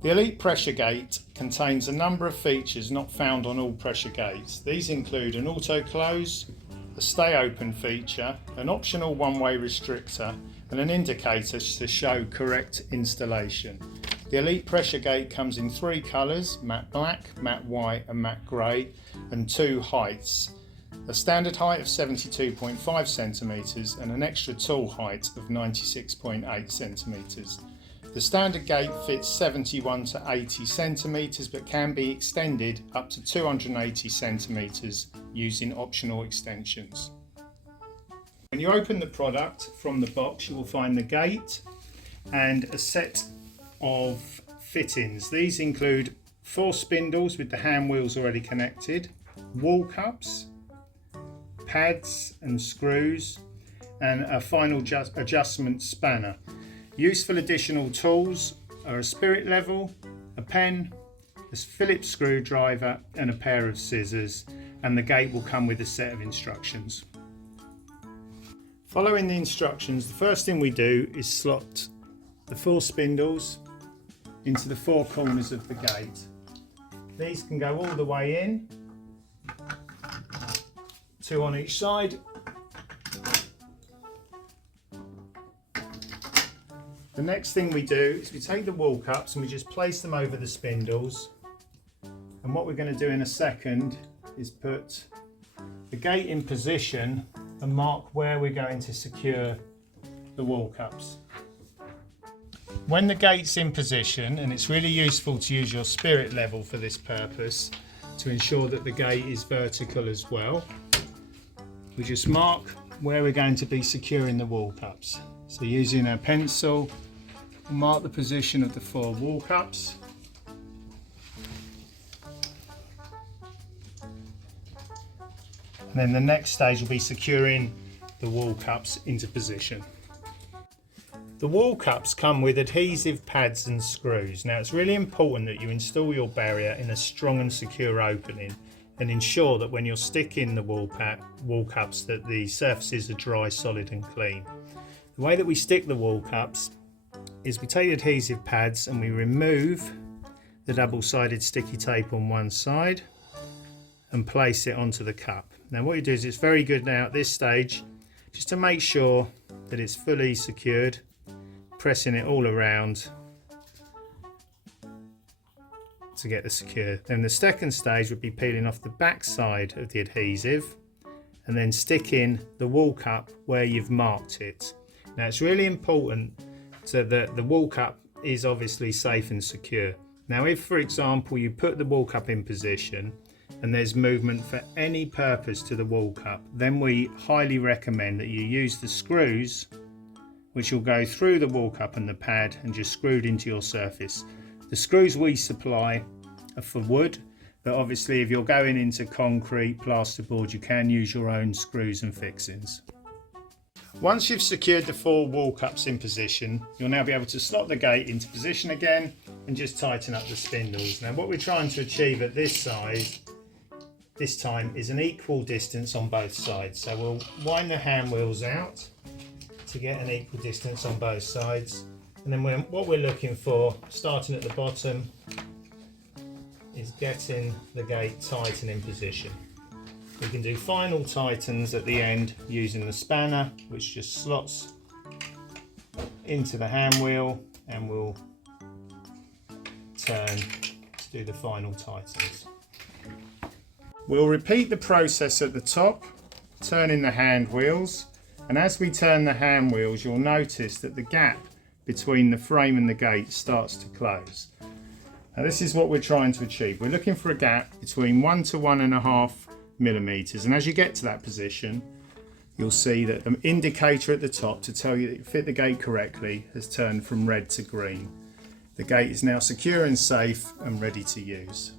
The Elite pressure gate contains a number of features not found on all pressure gates. These include an auto close, a stay open feature, an optional one-way restrictor and an indicator to show correct installation. The Elite pressure gate comes in 3 colours, matte black, matte white and matte grey, and 2 heights. A standard height of 72.5 centimetres and an extra tall height of 96.8 centimetres. The standard gate fits 71 to 80 centimetres but can be extended up to 280 centimetres using optional extensions. When you open the product from the box, you will find the gate and a set of fittings. These include 4 spindles with the hand wheels already connected, wall cups, pads and screws, and a final adjustment spanner. Useful additional tools are a spirit level, a pen, a Phillips screwdriver and a pair of scissors, and the gate will come with a set of instructions. Following the instructions, the first thing we do is slot the 4 spindles into the 4 corners of the gate. These can go all the way in, 2 on each side. The next thing we do is we take the wall cups and we just place them over the spindles, and what we're going to do in a second is put the gate in position and mark where we're going to secure the wall cups. When the gate's in position, and it's really useful to use your spirit level for this purpose to ensure that the gate is vertical as well, we just mark where we're going to be securing the wall cups. So using a pencil, we'll mark the position of the 4 wall cups. And then the next stage will be securing the wall cups into position. The wall cups come with adhesive pads and screws. Now it's really important that you install your barrier in a strong and secure opening and ensure that when you're sticking the wall cups that the surfaces are dry, solid and clean. The way that we stick the wall cups is we take the adhesive pads and we remove the double-sided sticky tape on one side and place it onto the cup. Now what you do is, it's very good now at this stage just to make sure that it's fully secured, pressing it all around to get the secure. Then the second stage would be peeling off the back side of the adhesive and then sticking the wall cup where you've marked it. Now it's really important so that the wall cup is obviously safe and secure. Now if, for example, you put the wall cup in position and there's movement for any purpose to the wall cup, then we highly recommend that you use the screws which will go through the wall cup and the pad and just screwed into your surface. The screws we supply are for wood, but obviously if you're going into concrete, plasterboard, you can use your own screws and fixings. Once you've secured the 4 wall cups in position, you'll now be able to slot the gate into position again and just tighten up the spindles. Now what we're trying to achieve at this size, this time, is an equal distance on both sides. So we'll wind the hand wheels out to get an equal distance on both sides. And then what we're looking for, starting at the bottom, is getting the gate tight and in position. We can do final tightens at the end using the spanner, which just slots into the hand wheel, and we'll turn to do the final tightens. We'll repeat the process at the top, turning the hand wheels, and as we turn the hand wheels, you'll notice that the gap between the frame and the gate starts to close. Now this is what we're trying to achieve. We're looking for a gap between 1 to 1.5 millimeters, and as you get to that position, you'll see that the indicator at the top to tell you that you fit the gate correctly has turned from red to green. The gate is now secure and safe and ready to use.